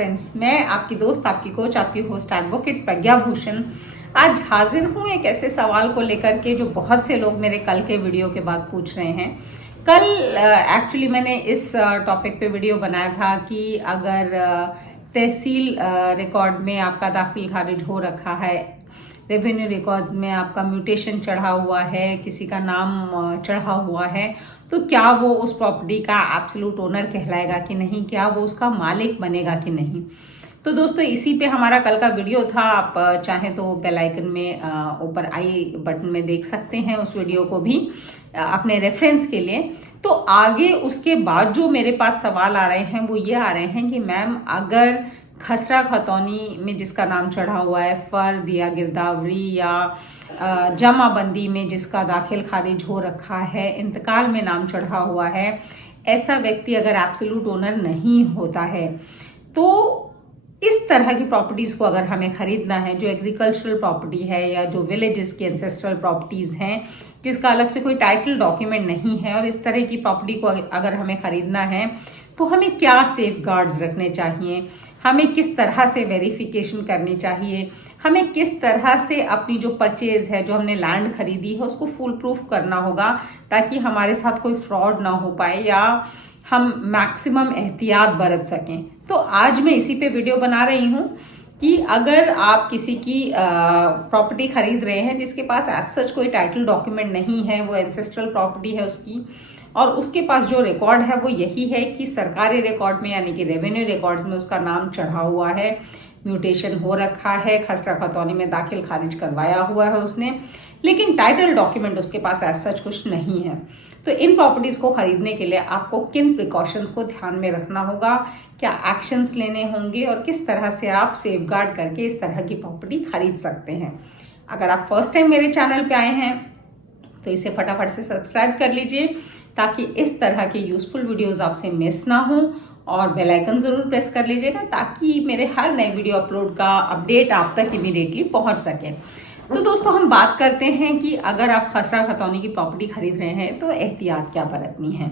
Friends, मैं आपकी दोस्त, आपकी कोच, आपकी होस्ट एडवोकेट प्रज्ञा भूषण आज हाजिर हूँ एक ऐसे सवाल को लेकर के जो बहुत से लोग मेरे कल के वीडियो के बाद पूछ रहे हैं। कल एक्चुअली मैंने इस टॉपिक पे वीडियो बनाया था कि अगर तहसील रिकॉर्ड में आपका दाखिल खारिज हो रखा है, रेवेन्यू रिकॉर्ड्स में आपका म्यूटेशन चढ़ा हुआ है, किसी का नाम चढ़ा हुआ है, तो क्या वो उस प्रॉपर्टी का एब्सोल्यूट ओनर कहलाएगा कि नहीं, क्या वो उसका मालिक बनेगा कि नहीं। तो दोस्तों इसी पे हमारा कल का वीडियो था। आप चाहें तो बेल आइकन में ऊपर आई बटन में देख सकते हैं उस वीडियो को भी अपने रेफरेंस के लिए। तो आगे उसके बाद जो मेरे पास सवाल आ रहे हैं वो ये आ रहे हैं कि मैम, अगर खसरा खतौनी में जिसका नाम चढ़ा हुआ है, फर्द या गिरदावरी या जमाबंदी में जिसका दाखिल खारिज हो रखा है, इंतकाल में नाम चढ़ा हुआ है, ऐसा व्यक्ति अगर एब्सोल्यूट ओनर नहीं होता है, तो इस तरह की प्रॉपर्टीज को अगर हमें खरीदना है, जो एग्रीकल्चरल प्रॉपर्टी है या जो विलेजेस की एंसेस्ट्रल प्रॉपर्टीज हैं जिसका अलग से कोई टाइटल डॉक्यूमेंट नहीं है, और इस तरह की प्रॉपर्टी को अगर हमें खरीदना है तो हमें क्या सेफगार्ड्स रखने चाहिए, हमें किस तरह से वेरिफिकेशन करनी चाहिए, हमें किस तरह से अपनी जो परचेज है, जो हमने लैंड खरीदी है, उसको फुल प्रूफ करना होगा ताकि हमारे साथ कोई फ्रॉड ना हो पाए या हम मैक्सिमम एहतियात बरत सकें। तो आज मैं इसी पे वीडियो बना रही हूँ कि अगर आप किसी की प्रॉपर्टी खरीद रहे हैं जिसके पास एज सच कोई टाइटल डॉक्यूमेंट नहीं है, वो एंसेस्ट्रल प्रॉपर्टी है उसकी, और उसके पास जो रिकॉर्ड है वो यही है कि सरकारी रिकॉर्ड में यानी कि रेवेन्यू रिकॉर्ड्स में उसका नाम चढ़ा हुआ है, म्यूटेशन हो रखा है, खसरा खतौनी में दाखिल खारिज करवाया हुआ है उसने, लेकिन टाइटल डॉक्यूमेंट उसके पास एज सच कुछ नहीं है। तो इन प्रॉपर्टीज को खरीदने के लिए आपको किन प्रिकॉशंस को ध्यान में रखना होगा, क्या एक्शंस लेने होंगे और किस तरह से आप सेफगार्ड करके इस तरह की प्रॉपर्टी खरीद सकते हैं। अगर आप फर्स्ट टाइम मेरे चैनल पे आए हैं तो इसे फटाफट से सब्सक्राइब कर लीजिए ताकि इस तरह के यूजफुल वीडियोस आपसे मिस ना हो, और बेल आइकन जरूर प्रेस कर लीजिएगा ताकि मेरे हर नए वीडियो अपलोड का अपडेट आप तक इमीडिएटली पहुंच सके। तो दोस्तों हम बात करते हैं कि अगर आप खसरा खतौनी की प्रॉपर्टी खरीद रहे हैं तो एहतियात क्या बरतनी है।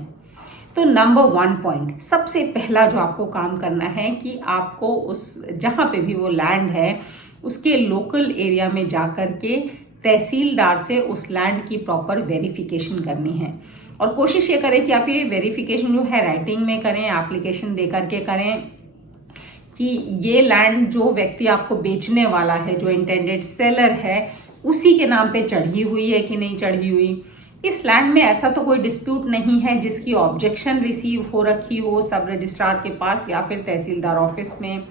तो नंबर 1 पॉइंट, सबसे पहला जो आपको काम करना है कि आपको उस जहां पे भी वो लैंड है उसके लोकल एरिया में जाकर के तहसीलदार से उस लैंड की प्रॉपर वेरिफिकेशन करनी है, और कोशिश ये करें कि आप ये वेरिफिकेशन जो है राइटिंग में करें, एप्लीकेशन दे करके करें कि ये लैंड जो व्यक्ति आपको बेचने वाला है, जो इंटेंडेड सेलर है, उसी के नाम पे चढ़ी हुई है कि नहीं चढ़ी हुई। इस लैंड में ऐसा तो कोई डिस्प्यूट नहीं है जिसकी ऑब्जेक्शन रिसीव हो रखी हो सब रजिस्ट्रार के पास या फिर तहसीलदार ऑफिस में।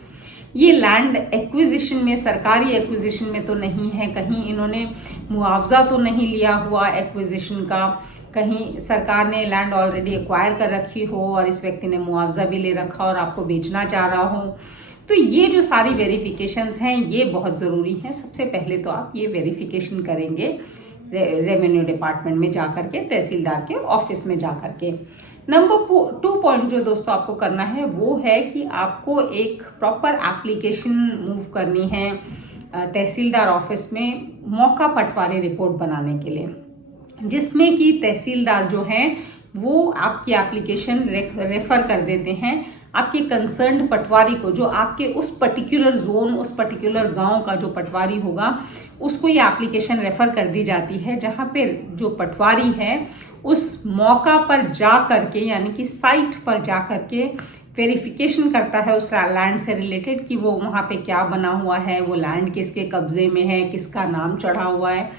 ये लैंड एक्विजिशन में, सरकारी एक्विजिशन में तो नहीं है, कहीं इन्होंने मुआवजा तो नहीं लिया हुआ एक्विजिशन का, कहीं सरकार ने लैंड ऑलरेडी एक्वायर कर रखी हो और इस व्यक्ति ने मुआवजा भी ले रखा और आपको बेचना चाह रहा हो। तो ये जो सारी वेरिफिकेशंस हैं ये बहुत ज़रूरी हैं। सबसे पहले तो आप ये वेरिफिकेशन करेंगे रेवेन्यू डिपार्टमेंट में जाकर के, तहसीलदार के ऑफिस में जाकर के। नंबर 2 पॉइंट जो दोस्तों आपको करना है वो है कि आपको एक प्रॉपर एप्लीकेशन मूव करनी है तहसीलदार ऑफिस में मौका पटवारी रिपोर्ट बनाने के लिए, जिसमें कि तहसीलदार जो हैं वो आपकी एप्लीकेशन रेफर कर देते हैं आपके कंसर्न्ड पटवारी को, जो आपके उस पर्टिकुलर जोन, उस पर्टिकुलर गांव का जो पटवारी होगा उसको ये एप्लीकेशन रेफर कर दी जाती है, जहां पे जो पटवारी है उस मौका पर जा करके यानी कि साइट पर जा करके वेरिफिकेशन करता है उस लैंड से रिलेटेड कि वो वहाँ पे क्या बना हुआ है, वो लैंड किसके कब्जे में है, किसका नाम चढ़ा हुआ है,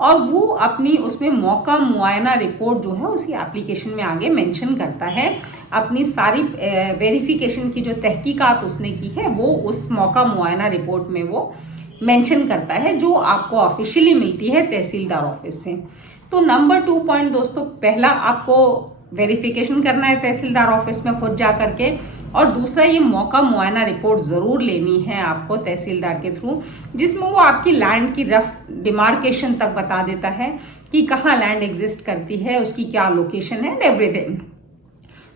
और वो अपनी उसमें मौका मुआयना रिपोर्ट जो है उसी एप्लीकेशन में आगे मेंशन करता है। अपनी सारी वेरिफिकेशन की जो तहकीकात उसने की है वो उस मौका मुआयना रिपोर्ट में वो मेंशन करता है, जो आपको ऑफिशियली मिलती है तहसीलदार ऑफिस से। तो नंबर 2 पॉइंट दोस्तों, पहला आपको वेरिफिकेशन करना है तहसीलदार ऑफिस में खुद जा करके, और दूसरा ये मौका मुआयना रिपोर्ट जरूर लेनी है आपको तहसीलदार के थ्रू, जिसमें वो आपकी लैंड की रफ डिमार्केशन तक बता देता है कि कहाँ लैंड एग्जिस्ट करती है, उसकी क्या लोकेशन है एंड एवरीथिंग।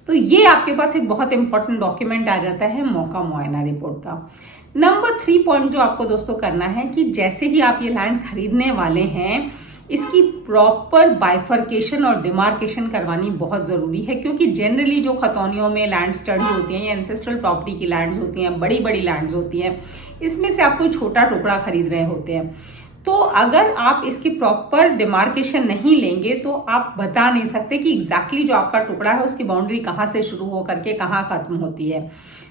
तो ये आपके पास एक बहुत इंपॉर्टेंट डॉक्यूमेंट आ जाता है मौका मुआयना रिपोर्ट का। नंबर 3 पॉइंट जो आपको दोस्तों करना है कि जैसे ही आप ये लैंड खरीदने वाले हैं इसकी प्रॉपर बाइफर्केशन और डिमार्केशन करवानी बहुत ज़रूरी है, क्योंकि जनरली जो खतौनियों में लैंड स्टडी होती हैं या एंसेस्ट्रल प्रॉपर्टी की लैंड्स होती हैं, बड़ी बड़ी लैंड्स होती हैं, इसमें से आप कोई छोटा टुकड़ा खरीद रहे होते हैं, तो अगर आप इसकी प्रॉपर डिमार्केशन नहीं लेंगे तो आप बता नहीं सकते कि एग्जैक्टली जो आपका टुकड़ा है उसकी बाउंड्री कहाँ से शुरू हो करके कहाँ खत्म होती है।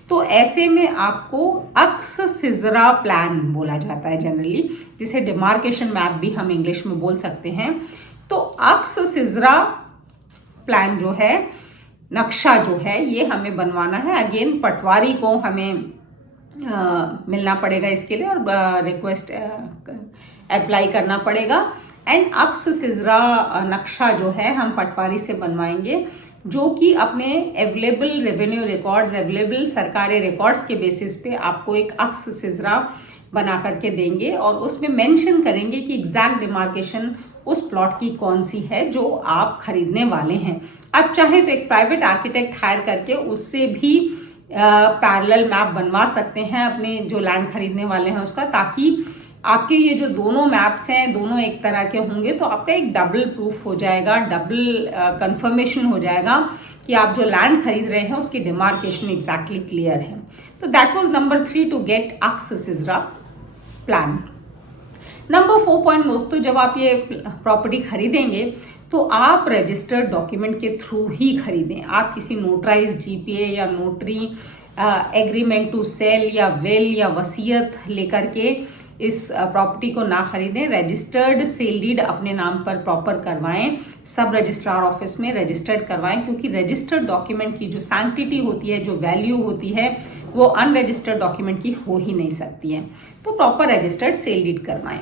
तो ऐसे में आपको अक्स सिजरा प्लान बोला जाता है जनरली, जिसे डिमार्केशन मैप भी हम इंग्लिश में बोल सकते हैं। तो अक्स सिजरा प्लान जो है, नक्शा जो है, ये हमें बनवाना है। अगेन पटवारी को हमें मिलना पड़ेगा इसके लिए और रिक्वेस्ट अप्लाई करना पड़ेगा। एंड अक्स सिजरा नक्शा जो है हम पटवारी से बनवाएंगे, जो कि अपने अवेलेबल रेवेन्यू रिकॉर्ड्स, अवेलेबल सरकारी रिकॉर्ड्स के बेसिस पे आपको एक अक्स सिजरा बना करके देंगे और उसमें मेंशन करेंगे कि एग्जैक्ट डिमार्केशन उस प्लॉट की कौन सी है जो आप खरीदने वाले हैं। आप चाहें तो एक प्राइवेट आर्किटेक्ट हायर करके उससे भी पैरेलल मैप बनवा सकते हैं अपने जो लैंड खरीदने वाले हैं उसका, ताकि आपके ये जो दोनों मैप्स हैं दोनों एक तरह के होंगे, तो आपका एक डबल प्रूफ हो जाएगा, डबल कंफर्मेशन हो जाएगा कि आप जो लैंड खरीद रहे हैं उसकी डिमार्केशन एग्जैक्टली क्लियर है। तो that was number 3 to get अक्स सिजरा प्लान। नंबर 4 पॉइंट दोस्तों, जब आप ये प्रॉपर्टी खरीदेंगे तो आप रजिस्टर्ड डॉक्यूमेंट के थ्रू ही खरीदें। आप किसी नोटराइज जीपीए या नोटरी एग्रीमेंट टू सेल या विल या वसीयत लेकर के इस प्रॉपर्टी को ना खरीदें। रजिस्टर्ड सेल डीड अपने नाम पर प्रॉपर करवाएं, सब रजिस्ट्रार ऑफिस में रजिस्टर्ड करवाएं, क्योंकि रजिस्टर्ड डॉक्यूमेंट की जो सैंक्टिटी होती है, जो वैल्यू होती है, वो अनरजिस्टर्ड डॉक्यूमेंट की हो ही नहीं सकती है। तो प्रॉपर रजिस्टर्ड सेल डीड करवाएं।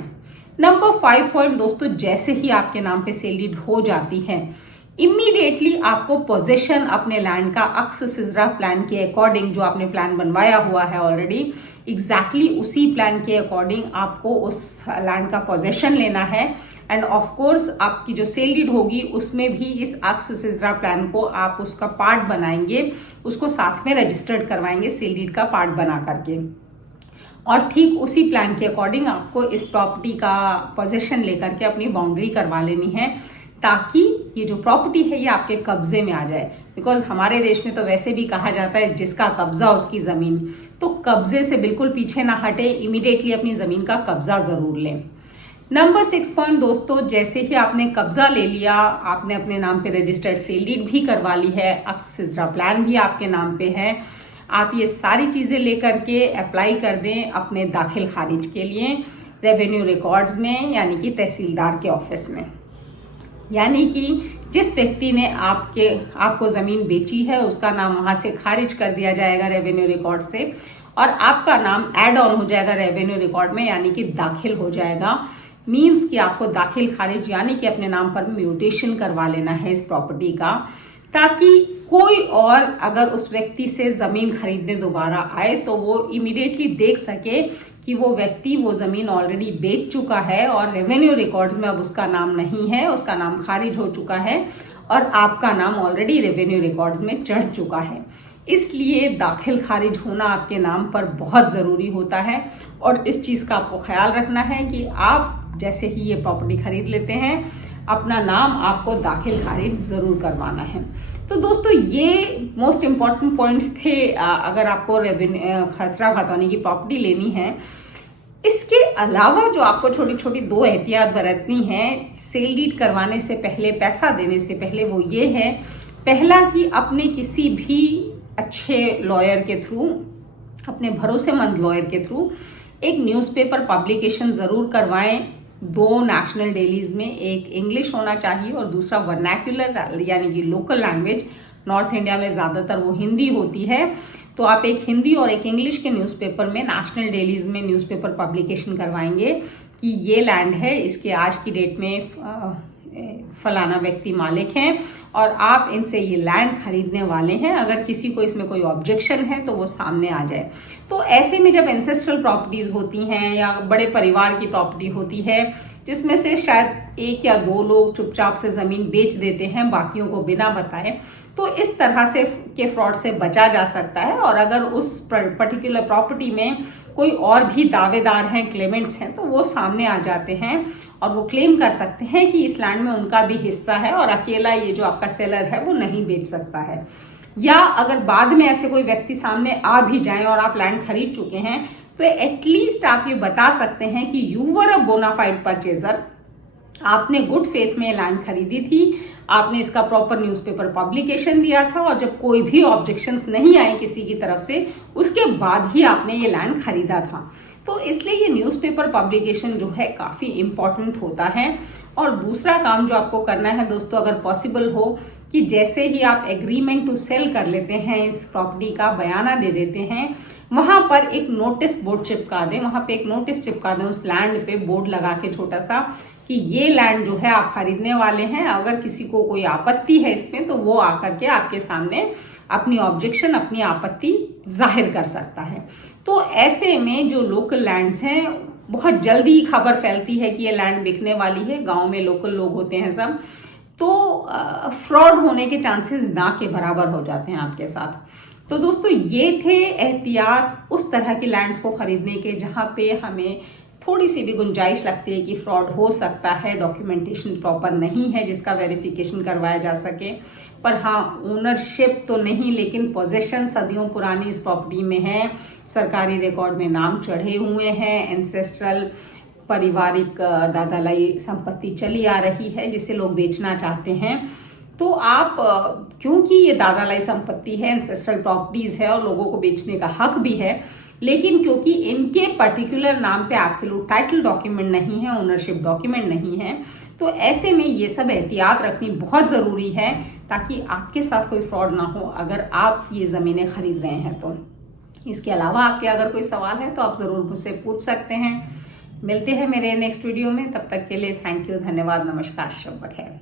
नंबर 5 पॉइंट दोस्तों, जैसे ही आपके नाम पे सेल डीड हो जाती है, इमीडिएटली आपको पोजीशन अपने लैंड का अक्स सिजरा प्लान के अकॉर्डिंग, जो आपने प्लान बनवाया हुआ है ऑलरेडी, एग्जैक्टली उसी प्लान के अकॉर्डिंग आपको उस लैंड का पोजीशन लेना है। एंड ऑफ कोर्स आपकी जो सेल डीड होगी उसमें भी इस अक्स सिजरा प्लान को आप उसका पार्ट बनाएंगे, उसको साथ में रजिस्टर्ड करवाएंगे सेल डीड का पार्ट बना करके। और ठीक उसी प्लान के अकॉर्डिंग आपको इस प्रॉपर्टी का पोजीशन लेकर के अपनी बाउंड्री करवा लेनी है, ताकि ये जो प्रॉपर्टी है ये आपके कब्जे में आ जाए। बिकॉज हमारे देश में तो वैसे भी कहा जाता है जिसका कब्जा उसकी जमीन, तो कब्जे से बिल्कुल पीछे ना हटे, इमीडिएटली अपनी जमीन का कब्जा जरूर लें। नंबर 6 पॉइंट दोस्तों, जैसे ही आपने कब्जा ले लिया, आपने अपने नाम पे रजिस्टर्ड सेल डीड भी करवा ली है, अक्स सिजरा प्लान भी आपके नाम पे है, आप ये सारी चीजें लेकर के अप्लाई कर दें अपने दाखिल खारिज के लिए रेवेन्यू रिकॉर्ड्स में, यानी कि तहसीलदार के ऑफिस में। यानी कि जिस व्यक्ति ने आपको जमीन बेची है उसका नाम वहां से खारिज कर दिया जाएगा रेवेन्यू रिकॉर्ड से, और आपका नाम ऐड ऑन हो जाएगा रेवेन्यू रिकॉर्ड में, यानी कि दाखिल हो जाएगा। मींस कि आपको दाखिल खारिज यानी कि अपने नाम पर म्यूटेशन करवा लेना है इस प्रॉपर्टी का, ताकि कोई और अगर उस व्यक्ति से जमीन खरीदने दोबारा आए तो वो इमीडिएटली देख सके कि वो व्यक्ति वो जमीन ऑलरेडी बेच चुका है और रेवेन्यू रिकॉर्ड्स में अब उसका नाम नहीं है, उसका नाम खारिज हो चुका है और आपका नाम ऑलरेडी रेवेन्यू रिकॉर्ड्स में चढ़ चुका है। इसलिए दाखिल खारिज होना आपके नाम पर बहुत ज़रूरी होता है, और इस चीज़ का आपको ख्याल रखना है कि आप जैसे ही ये प्रॉपर्टी खरीद लेते हैं अपना नाम आपको दाखिल खारिज ज़रूर करवाना है। तो दोस्तों ये मोस्ट इम्पॉर्टेंट पॉइंट्स थे अगर आपको खसरा खतौनी की प्रॉपर्टी लेनी है। इसके अलावा जो आपको छोटी छोटी 2 एहतियात बरतनी है सेल डीड करवाने से पहले, पैसा देने से पहले, वो ये है, पहला कि अपने किसी भी अच्छे लॉयर के थ्रू, अपने भरोसेमंद लॉयर के थ्रू एक न्यूज़पेपर पब्लिकेशन ज़रूर करवाएं। 2 नेशनल डेलीज में, एक इंग्लिश होना चाहिए और दूसरा वर्नैक्युलर यानी कि लोकल लैंग्वेज। नॉर्थ इंडिया में ज़्यादातर वो हिंदी होती है, तो आप एक हिंदी और एक इंग्लिश के न्यूज़पेपर में, नेशनल डेलीज में न्यूज़पेपर पब्लिकेशन करवाएंगे कि ये लैंड है, इसके आज की डेट में फलाना व्यक्ति मालिक हैं और आप इनसे ये लैंड खरीदने वाले हैं। अगर किसी को इसमें कोई ऑब्जेक्शन है तो वो सामने आ जाए। तो ऐसे में जब एंसेस्ट्रल प्रॉपर्टीज होती हैं या बड़े परिवार की प्रॉपर्टी होती है, जिसमें से शायद 1 या 2 लोग चुपचाप से जमीन बेच देते हैं बाकियों को बिना बताए। तो इस तरह से के फ्रॉड से बचा जा सकता है। और अगर उस पर्टिकुलर प्रॉपर्टी में कोई और भी दावेदार हैं, क्लेमेंट्स हैं, तो वो सामने आ जाते हैं और वो क्लेम कर सकते हैं कि इस लैंड में उनका भी हिस्सा है और अकेला ये जो आपका सेलर है वो नहीं बेच सकता है। या अगर बाद में ऐसे कोई व्यक्ति सामने आ भी जाए और आप लैंड खरीद चुके हैं, तो एटलीस्ट आप ये बता सकते हैं कि you were a bonafide purchaser, आपने गुड फेथ में लैंड खरीदी थी, आपने इसका प्रॉपर न्यूज़पेपर पब्लिकेशन दिया था और जब कोई भी ऑब्जेक्शंस नहीं आए किसी की तरफ से, उसके बाद ही आपने ये लैंड खरीदा था। तो इसलिए ये न्यूज़पेपर पब्लिकेशन जो है काफ़ी इम्पॉर्टेंट होता है। और दूसरा काम जो आपको करना है दोस्तों, अगर पॉसिबल हो, कि जैसे ही आप एग्रीमेंट टू सेल कर लेते हैं, इस प्रॉपर्टी का बयाना दे देते हैं, वहां पर एक नोटिस बोर्ड चिपका दें, वहां पे एक नोटिस चिपका दें उस लैंड पे, बोर्ड लगा के छोटा सा, कि ये लैंड जो है आप खरीदने वाले हैं, अगर किसी को कोई आपत्ति है इसमें तो वो आकर के आपके सामने अपनी ऑब्जेक्शन, अपनी आपत्ति जाहिर कर सकता है। तो ऐसे में जो लोकल लैंड्स हैं, बहुत जल्दी खबर फैलती है कि ये लैंड बिकने वाली है, गांव में लोकल लोग होते हैं सब, तो फ्रॉड होने के चांसेस ना के बराबर हो जाते हैं आपके साथ। तो दोस्तों ये थे एहतियात उस तरह के लैंड्स को खरीदने के जहां पे हमें थोड़ी सी भी गुंजाइश लगती है कि फ्रॉड हो सकता है, डॉक्यूमेंटेशन प्रॉपर नहीं है जिसका वेरिफिकेशन करवाया जा सके। पर हाँ, ओनरशिप तो नहीं, लेकिन पोजेशन सदियों पुरानी इस प्रॉपर्टी में है, सरकारी रिकॉर्ड में नाम चढ़े हुए हैं, एंसेस्ट्रल पारिवारिक दादालाई संपत्ति चली आ रही है जिसे लोग बेचना चाहते हैं। तो आप, क्योंकि ये दादालाई संपत्ति है, एंसेस्ट्रल प्रॉपर्टीज है और लोगों को बेचने का हक भी है, लेकिन क्योंकि इनके पर्टिकुलर नाम पे एब्सोल्यूट टाइटल डॉक्यूमेंट नहीं है, ओनरशिप डॉक्यूमेंट नहीं है, तो ऐसे में ये सब एहतियात रखनी बहुत ज़रूरी है ताकि आपके साथ कोई फ्रॉड ना हो अगर आप ये ज़मीनें खरीद रहे हैं तो। इसके अलावा आपके अगर कोई सवाल है तो आप ज़रूर मुझसे पूछ सकते हैं। मिलते हैं मेरे नेक्स्ट वीडियो में, तब तक के लिए थैंक यू, धन्यवाद, नमस्कार, शब बखैर।